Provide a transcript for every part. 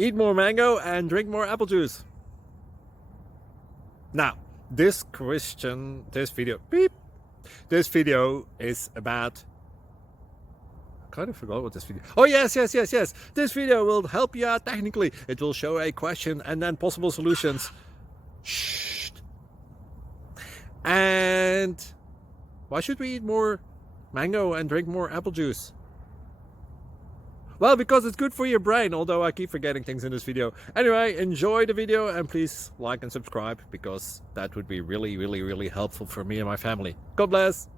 eat more mango and drink more apple juice. Now, this video is about, I kind of forgot what this video. Oh yes. This video will help you out technically. It will show a question and then possible solutions. Shh. And why should we eat more mango and drink more apple juice? Well, because it's good for your brain, although I keep forgetting things in this video. Anyway, enjoy the video and please like and subscribe, because that would be really helpful for me and my family. God bless!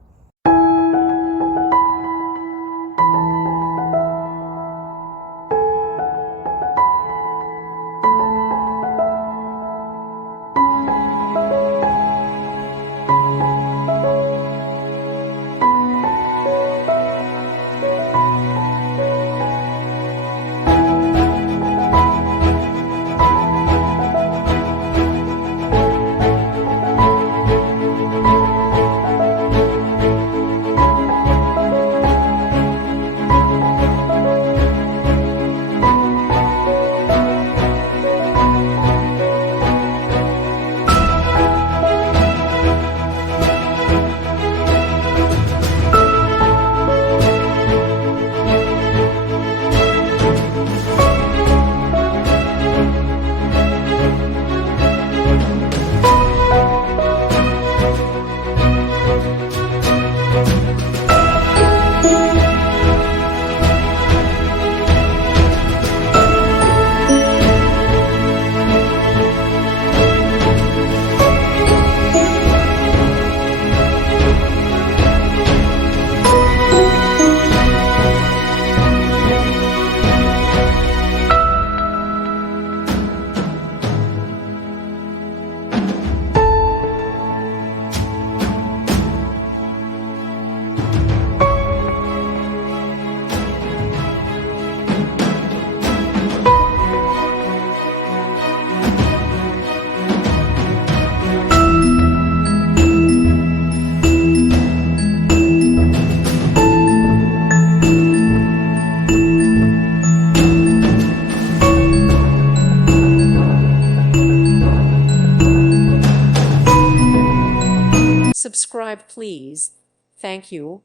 Subscribe, please. Thank you.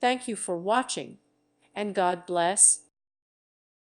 Thank you for watching, and God bless.